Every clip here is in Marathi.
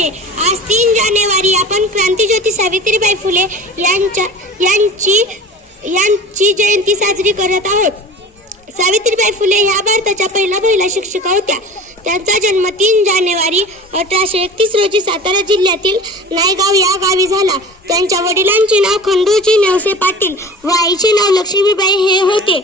आहे। आज 3 जानेवारी आपण क्रांतीज्योती सावित्रीबाई फुले यांची जयंती साजरी करत आहोत। सावित्रीबाई फुले ह्या भारताच्या पहिल्या महिला शिक्षिका होत्या। त्यांचा जन्म 3 जानेवारी 1831 रोजी सातारा जिल्ह्यातील नायगाव या गावी झाला। त्यांच्या वडिलांचे नाव खंडूजी नेवसे पाटील व आईचे नाव लक्ष्मीबाई हे होते।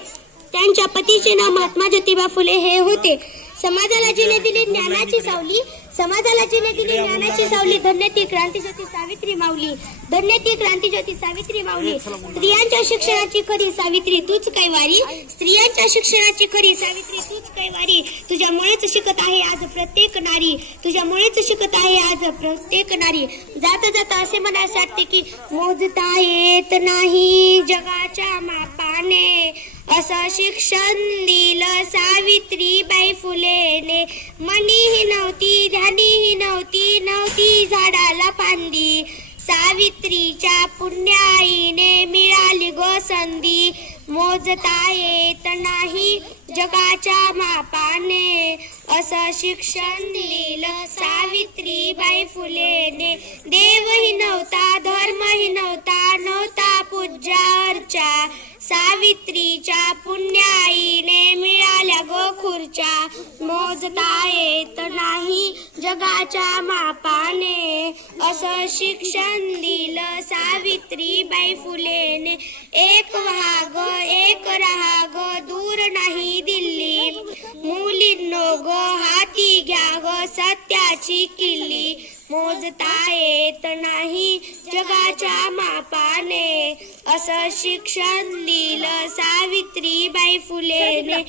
त्यांच्या पतीचे नाव महात्मा ज्योतिबा फुले हे होते। समाजाला जिने दिली ज्ञानाची सावली, समाजाला जिने दिली ज्ञानाची सावली, धन्य ती क्रांतीज्योती सावित्री माऊली, धन्य ती क्रांतीज्योती सावित्री माऊली। स्त्रियांच्या शिक्षणाची खरी सावित्री तूच कैवारी, स्त्रियांच्या शिक्षणाची खरी सावित्री तूच कैवारी। तुझ्यामुळेच शिकत आहे आज प्रत्येक नारी, तुझ्यामुळेच शिकत आहे आज प्रत्येक नारी। जाता जाता असे म्हणायला वाटते की मोजता येत नाही जगाच्या मापाने, असं शिक्षण दिलं सावित्रीबाई फुलेने। मनीही नव्हती ध्यानीही नव्हती, नव्हती झाडाला फांदी, सावित्रीच्या पुण्याईने मिळाली गो संधी। मोजता येत नाही जगाच्या मापाने, असं शिक्षण दिलं सावित्रीबाई फुलेने। देवही नव्हता धर्मही नव्हता, नव्हता पूजा अर्चा, सावित्रीच्या पुण्याईने मिळाल्या गो खुर्च्या। मोजता येत नाही जगाच्या मापाने, असं शिक्षण दिलं सावित्रीबाई फुलेने। एक व्हा ग एक राहा ग दूर नाही दिल्ली, मुलींनो ग हाती घ्या ग सत्याची किल्ली। मोजता येत नाही जगाच्या मापाने, असं शिक्षण दिलं सावित्रीबाई फुलेने।